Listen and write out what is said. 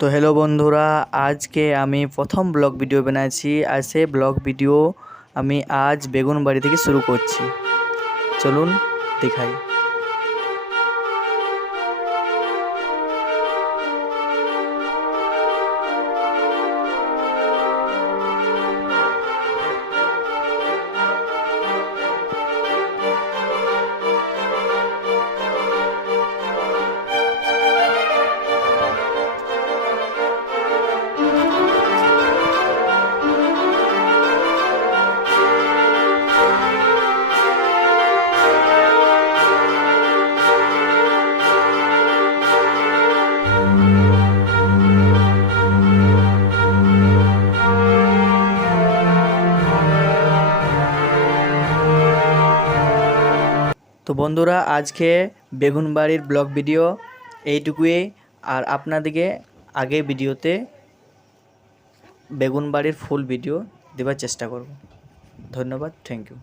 তো হ্যালো বন্ধুরা, আজকে আমি প্রথম ব্লগ ভিডিও বানাচ্ছি। আর সেই ব্লগ ভিডিও আমি আজ বেগুনবাড়ি থেকে শুরু করছি। চলুন দেখাই। তো বন্ধুরা, আজকে বেগুনবাড়ির ব্লগ ভিডিও এইটুকুই। আর আপনাদেরকে আগে ভিডিওতে বেগুনবাড়ির ফুল ভিডিও দেওয়ার চেষ্টা করব। ধন্যবাদ, থ্যাংক ইউ।